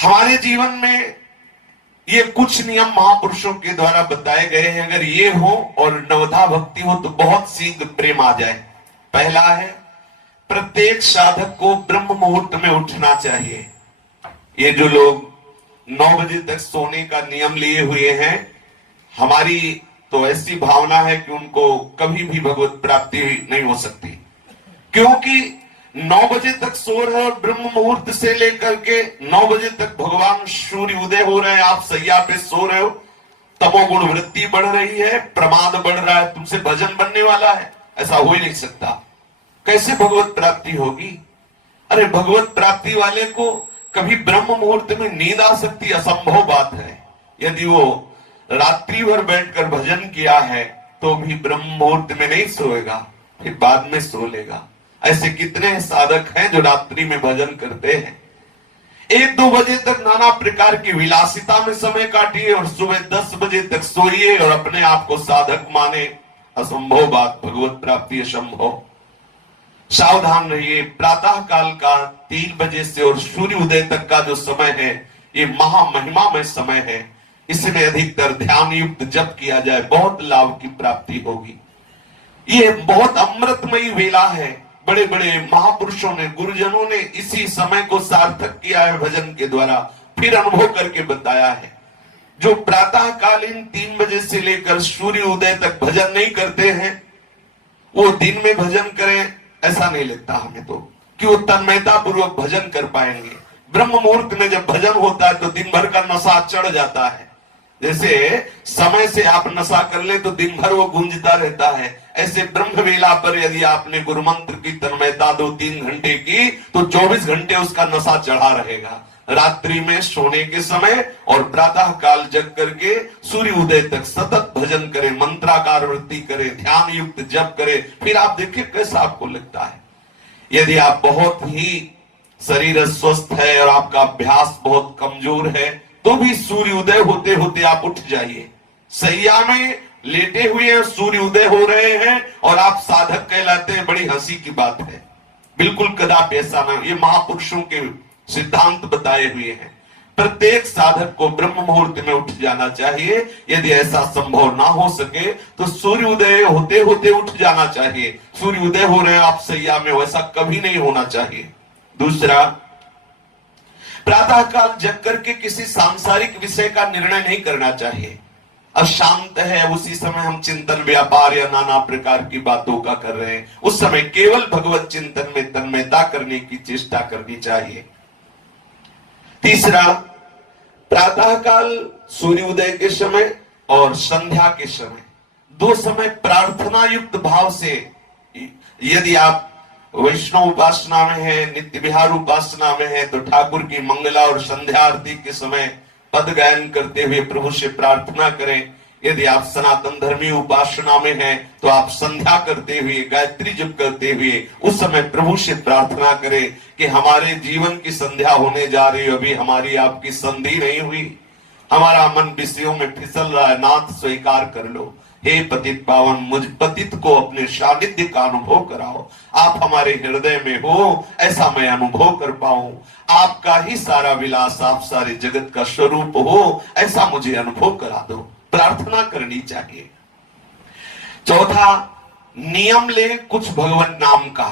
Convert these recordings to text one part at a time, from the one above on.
हमारे जीवन में ये कुछ नियम महापुरुषों के द्वारा बताए गए हैं। अगर ये हो और नवधा भक्ति हो तो बहुत शीघ्र प्रेम आ जाए। पहला है, प्रत्येक साधक को ब्रह्म मुहूर्त में उठना चाहिए। ये जो लोग 9 बजे तक सोने का नियम लिए हुए हैं, हमारी तो ऐसी भावना है कि उनको कभी भी भगवत प्राप्ति नहीं हो सकती, क्योंकि 9 बजे तक सो रहे और ब्रह्म मुहूर्त से लेकर के 9 बजे तक भगवान सूर्य उदय हो रहे हैं, आप सैया पे सो रहे हो, तमोगुण वृत्ति बढ़ रही है, प्रमाद बढ़ रहा है, तुमसे भजन बनने वाला है, ऐसा हो ही नहीं सकता। कैसे भगवत प्राप्ति होगी? अरे भगवत प्राप्ति वाले को कभी ब्रह्म मुहूर्त में नींद आ सकती? असंभव बात है। यदि वो रात्रि भर बैठकर भजन किया है तो भी ब्रह्म मुहूर्त में नहीं सोएगा, फिर बाद में सो लेगा। ऐसे कितने साधक हैं जो रात्रि में भजन करते हैं। 1-2 बजे तक नाना प्रकार की विलासिता में समय काटिए और सुबह 10 बजे तक सोइए और अपने आप को साधक माने। असंभव बात, भगवत प्राप्ति असंभव। सावधान रहिए। प्रातः काल का 3 बजे से और सूर्य उदय तक का जो समय है, ये महामहिमामय समय है। इसमें अधिकतर ध्यान युक्त जप किया जाए, बहुत लाभ की प्राप्ति होगी। ये बहुत अमृतमयी वेला है। बड़े बड़े महापुरुषों ने, गुरुजनों ने इसी समय को सार्थक किया है भजन के द्वारा, फिर अनुभव करके बताया है। जो प्रातः कालीन 3 बजे से लेकर सूर्य उदय तक भजन नहीं करते हैं, वो दिन में भजन करें ऐसा नहीं लगता हमें तो, कि वो तन्मयता पूर्वक भजन कर पाएंगे। ब्रह्म मुहूर्त में जब भजन होता है तो दिन भर का नशा चढ़ जाता है। जैसे समय से आप नशा कर ले तो दिन भर वो गूंजता रहता है, ऐसे ब्रह्म वेला पर यदि आपने गुरु मंत्र की तन्मयता 2-3 घंटे की तो 24 घंटे उसका नशा चढ़ा रहेगा। रात्रि में सोने के समय और प्रातः काल जग करके सूर्य उदय तक सतत भजन करें, मंत्राकार वृत्ति करें, ध्यान युक्त जप करें, फिर आप देखिए कैसा आपको लगता है। यदि आप बहुत ही शरीर स्वस्थ है और आपका अभ्यास बहुत कमजोर है तो भी सूर्य उदय होते होते आप उठ जाइए। सैया में लेटे हुए हैं, सूर्य उदय हो रहे हैं और आप साधक कहलाते हैं, बड़ी हंसी की बात है। बिल्कुल कदापि ऐसा ना, ये महापुरुषों के सिद्धांत बताए हुए हैं। प्रत्येक साधक को ब्रह्म मुहूर्त में उठ जाना चाहिए। यदि ऐसा संभव ना हो सके तो सूर्य उदय होते होते उठ जाना चाहिए। सूर्य उदय हो रहे हैं आप सैया में, वैसा कभी नहीं होना चाहिए। दूसरा, प्रातः काल जग करके किसी सांसारिक विषय का निर्णय नहीं करना चाहिए। अशांत है, उसी समय हम चिंतन, व्यापार या नाना प्रकार की बातों का कर रहे हैं, उस समय केवल भगवत चिंतन में तन्मयता करने की चेष्टा करनी चाहिए। तीसरा, प्रातः काल सूर्योदय के समय और संध्या के समय, 2 समय प्रार्थना युक्त भाव से, यदि आप वैष्णव उपासना में है, नित्य विहार उपासना में है, तो ठाकुर की मंगला और संध्या आरती के समय पद गायन करते हुए प्रभु से प्रार्थना करें। यदि आप सनातन धर्मी उपासना में हैं तो आप संध्या करते हुए, गायत्री जप करते हुए उस समय प्रभु से प्रार्थना करें कि हमारे जीवन की संध्या होने जा रही है, अभी हमारी आपकी संधि नहीं हुई, हमारा मन विषयों में फिसल रहा है, नाथ स्वीकार कर लो। हे पतित पावन, मुझ पतित को अपने सानिध्य का अनुभव कराओ। आप हमारे हृदय में हो, ऐसा मैं अनुभव कर पाऊं। आपका ही सारा विलास, आप सारे जगत का स्वरूप हो, ऐसा मुझे अनुभव करा दो। प्रार्थना करनी चाहिए। चौथा, नियम ले कुछ भगवान नाम का,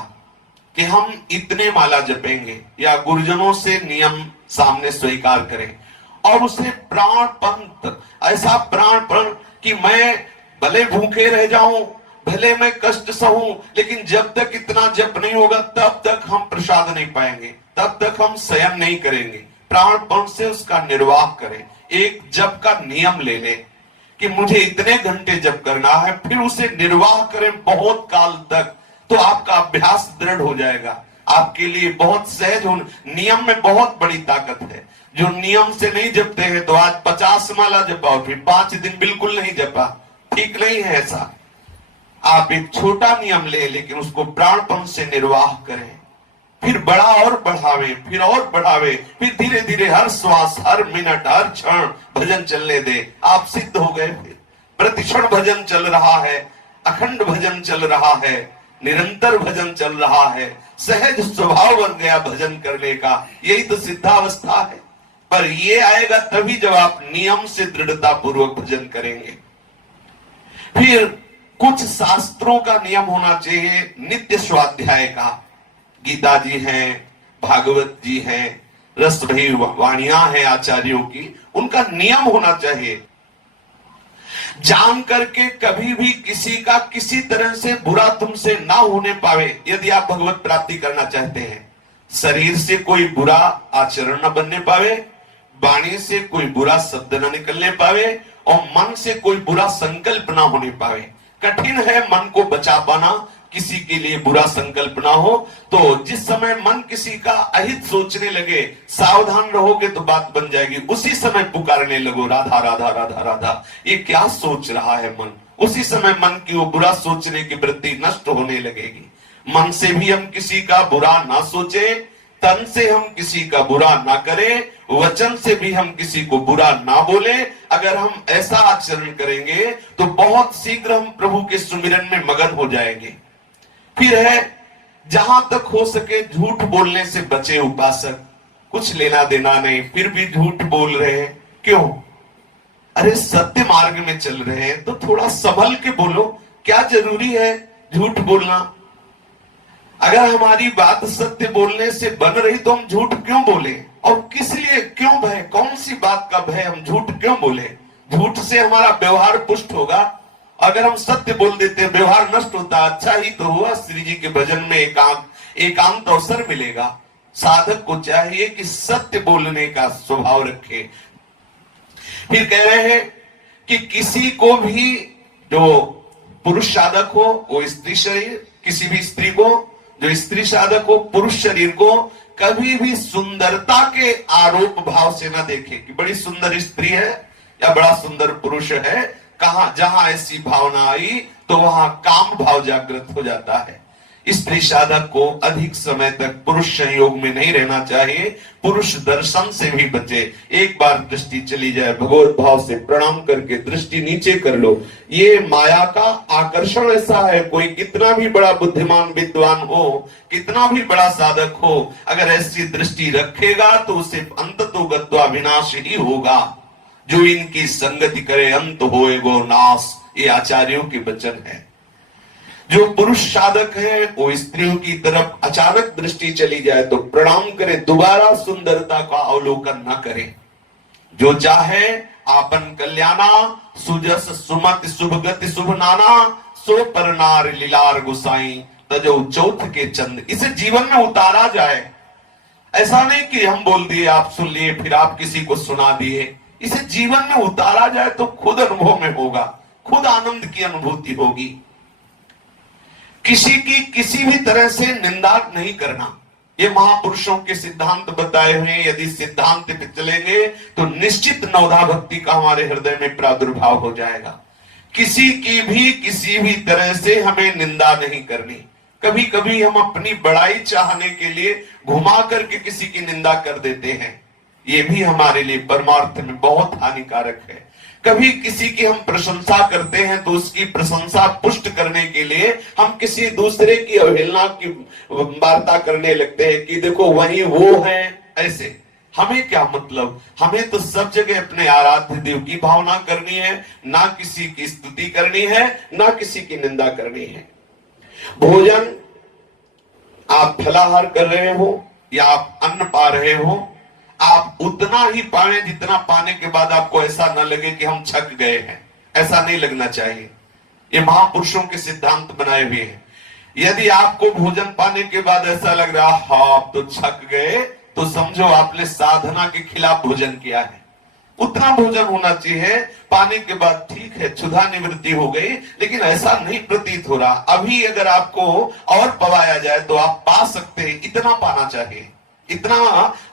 कि हम इतने माला जपेंगे, या गुरुजनों से नियम सामने स्वीकार करें और उसे प्राणपंत, ऐसा प्राणपण कि मैं भले भूखे रह जाऊं, भले मैं कष्ट सहूं, लेकिन जब तक इतना जप नहीं होगा तब तक हम प्रसाद नहीं पाएंगे, तब तक हम शयन नहीं करेंगे। प्राणपण से उसका निर्वाह करें। एक जप का नियम ले लें कि मुझे इतने घंटे जप करना है, फिर उसे निर्वाह करें बहुत काल तक, तो आपका अभ्यास दृढ़ हो जाएगा। आपके लिए बहुत सहज हो। नियम में बहुत बड़ी ताकत है। जो नियम से नहीं जपते हैं तो आज 50 माला जपाओ, फिर 5 दिन बिल्कुल नहीं जपा, ठीक नहीं है ऐसा। आप एक छोटा नियम ले, लेकिन उसको प्राणपण से निर्वाह करें, फिर बड़ा और बढ़ावे, फिर और बढ़ावे, फिर धीरे धीरे हर श्वास, हर मिनट, हर क्षण भजन चलने दे। आप सिद्ध हो गए। फिर प्रतिक्षण भजन चल रहा है, अखंड भजन चल रहा है, निरंतर भजन चल रहा है, सहज स्वभाव बन गया भजन करने का। यही तो सिद्धावस्था है। पर ये आएगा तभी जब आप नियम से दृढ़ता पूर्वक भजन करेंगे। फिर कुछ शास्त्रों का नियम होना चाहिए, नित्य स्वाध्याय का। गीता जी हैं, भागवत जी हैं, रस भरी वाणियां हैं आचार्यों की, उनका नियम होना चाहिए। जान करके कभी भी किसी का किसी तरह से बुरा तुमसे ना होने पावे, यदि आप भगवत प्राप्ति करना चाहते हैं। शरीर से कोई बुरा आचरण न बनने पावे, वाणी से कोई बुरा शब्द न निकलने पावे, और मन से कोई बुरा संकल्प ना होने पावे। कठिन है मन को बचा पाना, किसी के लिए बुरा संकल्प ना हो। तो जिस समय मन किसी का अहित सोचने लगे, सावधान रहोगे तो बात बन जाएगी। उसी समय पुकारने लगो, राधा राधा राधा राधा, ये क्या सोच रहा है मन। उसी समय मन की वो बुरा सोचने की वृत्ति नष्ट होने लगेगी। मन से भी हम किसी का बुरा ना सोचे, तन से हम किसी का बुरा ना करें, वचन से भी हम किसी को बुरा ना बोले। अगर हम ऐसा आचरण करेंगे तो बहुत शीघ्र हम प्रभु के सुमिरन में मगन हो जाएंगे। फिर है, जहां तक हो सके झूठ बोलने से बचे उपासक। कुछ लेना देना नहीं, फिर भी झूठ बोल रहे हैं, क्यों? अरे सत्य मार्ग में चल रहे हैं तो थोड़ा संभल के बोलो। क्या जरूरी है झूठ बोलना? अगर हमारी बात सत्य बोलने से बन रही तो हम झूठ क्यों बोले? और किस लिए, क्यों भय? कौन सी बात का भय? हम झूठ क्यों बोले? झूठ से हमारा व्यवहार पुष्ट होगा। अगर हम सत्य बोल देते हैं, व्यवहार नष्ट होता। अच्छा ही तो हुआ, श्री जी के भजन में एकांत अवसर मिलेगा। साधक को चाहिए कि सत्य बोलने का स्वभाव रखे। फिर कह रहे हैं कि किसी को भी, जो पुरुष साधक हो वो स्त्री शरीर, किसी भी स्त्री को, जो स्त्री साधक हो पुरुष शरीर को, कभी भी सुंदरता के आरोप भाव से न देखे कि बड़ी सुंदर स्त्री है या बड़ा सुंदर पुरुष है। कहां जहां ऐसी भावना आई तो वहां काम भाव जागृत हो जाता है। स्त्री साधक को अधिक समय तक पुरुष संयोग में नहीं रहना चाहिए, पुरुष दर्शन से भी बचे। एक बार दृष्टि चली जाए, भगवत भाव से प्रणाम करके दृष्टि नीचे कर लो। ये माया का आकर्षण ऐसा है, कोई कितना भी बड़ा बुद्धिमान विद्वान हो, कितना भी बड़ा साधक हो, अगर ऐसी दृष्टि रखेगा तो उसे अंततो गत्वा विनाश ही होगा। जो इनकी संगति करे अंत होएगो नाश, ये आचार्यों के वचन है। जो पुरुष साधक है वो स्त्रियों की तरफ अचानक दृष्टि चली जाए तो प्रणाम करे, दोबारा सुंदरता का अवलोकन न करे। जो चाहे आपन कल्याणा, सुजस सुमत शुभ गति शुभ नाना, सो पर नार लीलार गुसाई, तजो चौथ के चंद। इसे जीवन में उतारा जाए। ऐसा नहीं कि हम बोल दिए, आप सुन लिए, फिर आप किसी को सुना दिए। इसे जीवन में उतारा जाए तो खुद अनुभव में होगा, खुद आनंद की अनुभूति होगी। किसी की किसी भी तरह से निंदा नहीं करना, ये महापुरुषों के सिद्धांत बताए हुए। यदि सिद्धांत पे चलेंगे तो निश्चित नवधा भक्ति का हमारे हृदय में प्रादुर्भाव हो जाएगा। किसी की भी किसी भी तरह से हमें निंदा नहीं करनी। कभी कभी हम अपनी बड़ाई चाहने के लिए घुमा करके किसी की निंदा कर देते हैं, ये भी हमारे लिए परमार्थ में बहुत हानिकारक है। कभी किसी की हम प्रशंसा करते हैं तो उसकी प्रशंसा पुष्ट करने के लिए हम किसी दूसरे की अवहेलना की वार्ता करने लगते हैं कि देखो वही वो है। ऐसे हमें क्या मतलब? हमें तो सब जगह अपने आराध्य देव की भावना करनी है, ना किसी की स्तुति करनी है, ना किसी की निंदा करनी है। भोजन आप फलाहार कर रहे हो या आप अन्न पा रहे हो, आप उतना ही पाएं जितना पाने के बाद आपको ऐसा न लगे कि हम छक गए हैं। ऐसा नहीं लगना चाहिए। ये महापुरुषों के सिद्धांत बनाए हुए हैं। यदि आपको भोजन पाने के बाद ऐसा लग रहा हाँ आप तो छक गए, तो समझो आपने साधना के खिलाफ भोजन किया है। उतना भोजन होना चाहिए, पाने के बाद ठीक है क्षुधा निवृत्ति हो गई, लेकिन ऐसा नहीं प्रतीत हो रहा। अभी अगर आपको और पवाया जाए तो आप पा सकते हैं, इतना पाना चाहिए। इतना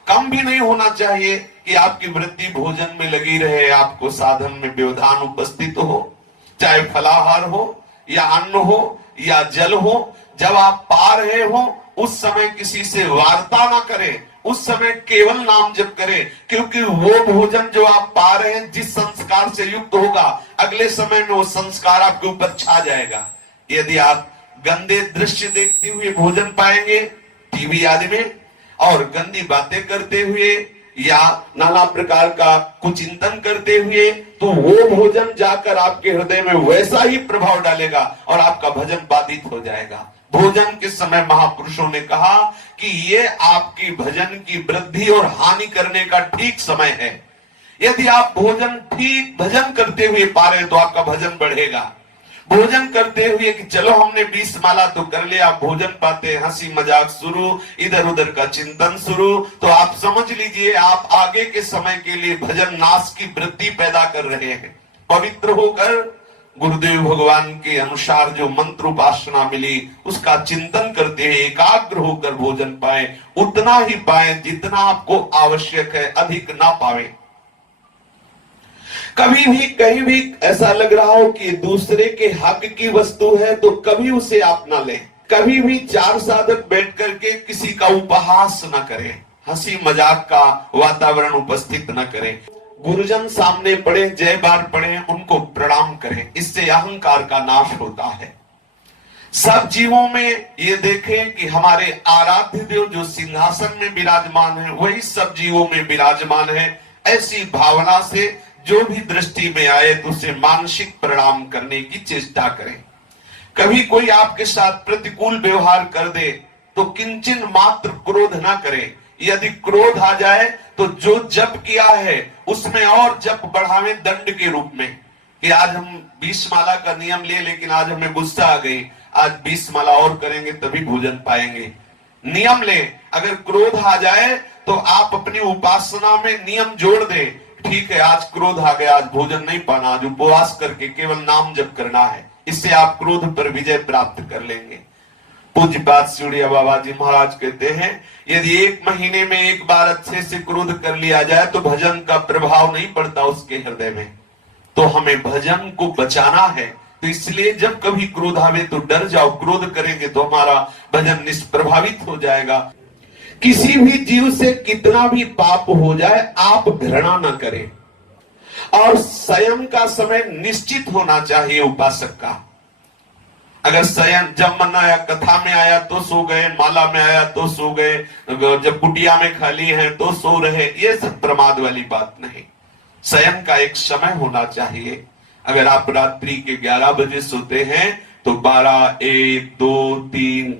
कम भी नहीं होना चाहिए कि आपकी वृत्ति भोजन में लगी रहे, आपको साधन में व्यवधान उपस्थित हो। चाहे फलाहार हो या अन्न हो या जल हो, जब आप पा रहे हो उस समय किसी से वार्ता ना करें, उस समय केवल नाम जप करें, क्योंकि वो भोजन जो आप पा रहे हैं जिस संस्कार से युक्त होगा, अगले समय में वो संस्कार आपके ऊपर छा जाएगा। यदि आप गंदे दृश्य देखते हुए भोजन पाएंगे टीवी आदि में, और गंदी बातें करते हुए या नाना प्रकार का कुचिंतन करते हुए, तो वो भोजन जाकर आपके हृदय में वैसा ही प्रभाव डालेगा और आपका भजन बाधित हो जाएगा। भोजन के समय महापुरुषों ने कहा कि ये आपकी भजन की वृद्धि और हानि करने का ठीक समय है। यदि आप भोजन ठीक भजन करते हुए पा रहे तो आपका भजन बढ़ेगा। भोजन करते हुए कि चलो हमने 20 माला तो कर लिया, भोजन पाते हंसी मजाक शुरू, इधर उधर का चिंतन शुरू, तो आप समझ लीजिए आप आगे के समय के लिए भजन नाश की वृत्ति पैदा कर रहे हैं। पवित्र होकर गुरुदेव भगवान के अनुसार जो मंत्र उपासना मिली उसका चिंतन करते हैं, एकाग्र होकर भोजन पाए, उतना ही पाए जितना आपको आवश्यक है, अधिक ना पावे। कभी भी कहीं भी ऐसा लग रहा हो कि दूसरे के हक की वस्तु है तो कभी उसे आप ना लें। कभी भी चार साधक बैठ करके किसी का उपहास न करें, हंसी मजाक का वातावरण उपस्थित न करें। गुरुजन सामने पड़े, जय बार पड़े, उनको प्रणाम करें, इससे अहंकार का नाश होता है। सब जीवों में ये देखें कि हमारे आराध्य देव जो सिंहासन में विराजमान है वही सब जीवों में विराजमान है। ऐसी भावना से जो भी दृष्टि में आए तो उसे मानसिक प्रणाम करने की चेष्टा करें। कभी कोई आपके साथ प्रतिकूल व्यवहार कर दे तो किंचन मात्र क्रोध ना करें। यदि क्रोध आ जाए तो जो जप किया है उसमें और जप बढ़ावे दंड के रूप में, कि आज हम 20 माला का नियम ले, लेकिन आज हमें गुस्सा आ गई, आज 20 माला और करेंगे तभी भोजन पाएंगे। नियम ले। अगर क्रोध आ जाए तो आप अपनी उपासना में नियम जोड़ दें, ठीक है आज क्रोध आ गया, आज भोजन नहीं पाना, आज उपवास करके केवल नाम जप करना है। इससे आप क्रोध पर विजय प्राप्त कर लेंगे। पूज्यपाद सिउड़िया बाबा जी महाराज कहते हैं यदि 1 महीने में एक बार अच्छे से क्रोध कर लिया जाए तो भजन का प्रभाव नहीं पड़ता उसके हृदय में। तो हमें भजन को बचाना है, तो इसलिए जब कभी क्रोध आवे तो डर जाओ। क्रोध करेंगे तो हमारा भजन निष्प्रभावित हो जाएगा। किसी भी जीव से कितना भी पाप हो जाए आप घृणा न करें, और शयन का समय निश्चित होना चाहिए उपासक का। अगर शयन जब मन आया, कथा में आया तो सो गए, माला में आया तो सो गए, जब कुटिया में खाली है तो सो रहे, ये सब प्रमाद वाली बात नहीं। शयन का एक समय होना चाहिए। अगर आप रात्रि के 11 बजे सोते हैं तो 12, 1, 2, 3,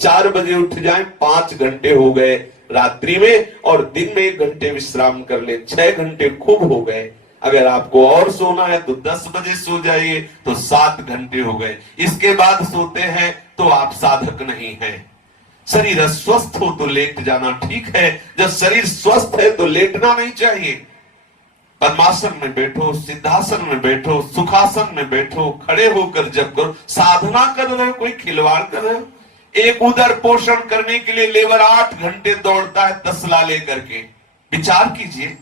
4 बजे उठ जाएं, 5 घंटे हो गए रात्रि में, और दिन में 1 घंटे विश्राम कर ले, 6 घंटे खूब हो गए। अगर आपको और सोना है तो 10 बजे सो जाइए, तो 7 घंटे हो गए। इसके बाद सोते हैं तो आप साधक नहीं हैं। शरीर अस्वस्थ हो तो लेट जाना ठीक है, जब शरीर स्वस्थ है तो लेटना नहीं चाहिए। पद्मासन में बैठो, सिद्धासन में बैठो, सुखासन में बैठो, खड़े होकर जब करो, साधना कर रहे हो, कोई खिलवाड़ कर रहे हो। एक उदर पोषण करने के लिए लेबर 8 घंटे दौड़ता है तसला लेकर के। विचार कीजिए,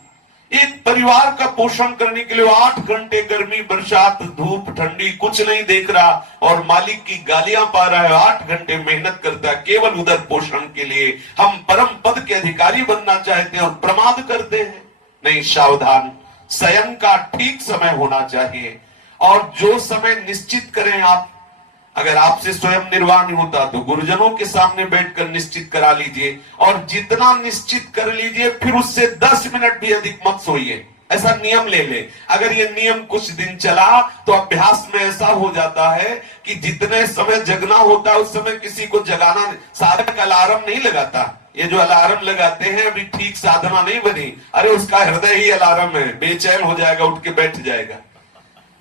एक परिवार का पोषण करने के लिए 8 घंटे गर्मी, बरसात, धूप, ठंडी कुछ नहीं देख रहा और मालिक की गालियां पा रहा है, 8 घंटे मेहनत करता है केवल उदर पोषण के लिए। हम परम पद के अधिकारी बनना चाहते हैं और प्रमाद करते हैं। नहीं, सावधान। शयन का ठीक समय होना चाहिए, और जो समय निश्चित करें आप। अगर आपसे स्वयं निर्वाह नहीं होता तो गुरुजनों के सामने बैठकर निश्चित करा लीजिए, और जितना निश्चित कर लीजिए फिर उससे 10 मिनट भी अधिक मत सोइए। ऐसा नियम ले ले। अगर ये नियम कुछ दिन चला तो अभ्यास में ऐसा हो जाता है कि जितने समय जगना होता है उस समय किसी को जगाना, साधक अलार्म नहीं लगाता। ये जो अलार्म लगाते हैं अभी ठीक साधना नहीं बनी, अरे उसका हृदय ही अलार्म है, बेचैन हो जाएगा, उठ के बैठ जाएगा।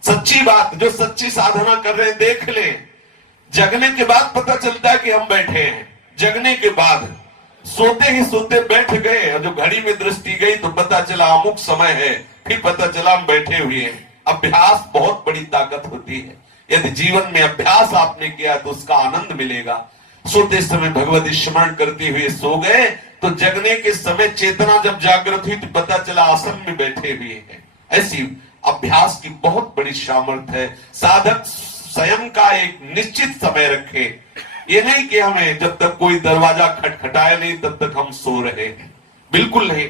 सच्ची बात, जो सच्ची साधना कर रहे हैं देख ले, जगने के बाद पता चलता है कि हम बैठे हैं। जगने के बाद सोते ही सोते बैठ गए, और जो घड़ी में दृष्टि गई तो पता चला अमुक समय है, फिर पता चला हम बैठे हुए हैं। अभ्यास बहुत बड़ी ताकत होती है। यदि जीवन में अभ्यास आपने किया तो उसका आनंद मिलेगा। सोते समय भगवत स्मरण करते हुए सो गए तो जगने के समय चेतना जब जागृत हुई तो पता चला आसन में बैठे हुए हैं। ऐसी अभ्यास की बहुत बड़ी सामर्थ्य है। साधक स्वयं का एक निश्चित समय रखे। ये नहीं कि हमें जब तक कोई दरवाजा खटखटाए नहीं तब तक हम सो रहे हैं, बिल्कुल नहीं।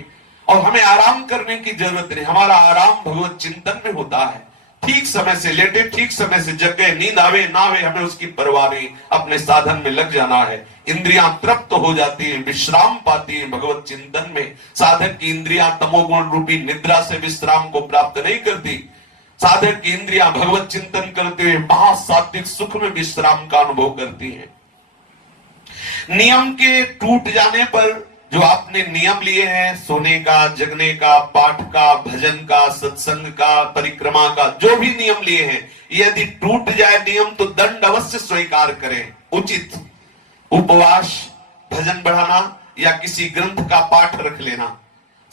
और हमें आराम करने की जरूरत नहीं, हमारा आराम भगवत चिंतन में होता है। ठीक समय से लेटे, ठीक समय से जग गए, नींद आवे ना आवे हमें उसकी परवाह नहीं, अपने साधन में लग जाना है। इंद्रियां तृप्त हो जाती हैं, विश्राम पाती हैं भगवत चिंतन में। साधक की इंद्रियां तमोगुण रूपी निद्रा से विश्राम को प्राप्त नहीं करती। साधक की इंद्रियां भगवत चिंतन करते हुए महासात्विक सुख में विश्राम का अनुभव करती हैं। नियम के टूट जाने पर जो आपने नियम लिए हैं, सोने का, जगने का, पाठ का, भजन का, सत्संग का, परिक्रमा का, जो भी नियम लिए हैं, यदि टूट जाए नियम तो दंड अवश्य स्वीकार करें। उचित उपवास, भजन बढ़ाना या किसी ग्रंथ का पाठ रख लेना,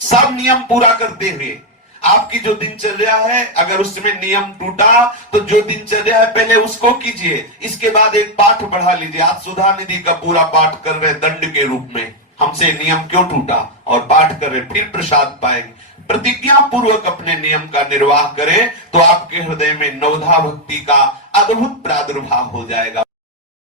सब नियम पूरा करते हुए आपकी जो दिनचर्या है, अगर उसमें नियम टूटा तो जो दिनचर्या है पहले उसको कीजिए, इसके बाद एक पाठ बढ़ा लीजिए। आप सुधा निधि का पूरा पाठ कर रहे दंड के रूप में, हमसे नियम क्यों टूटा, और पाठ करें, फिर प्रसाद पाएंगे। प्रतिज्ञा पूर्वक अपने नियम का निर्वाह करें तो आपके हृदय में नवधा भक्ति का अद्भुत प्रादुर्भाव हो जाएगा।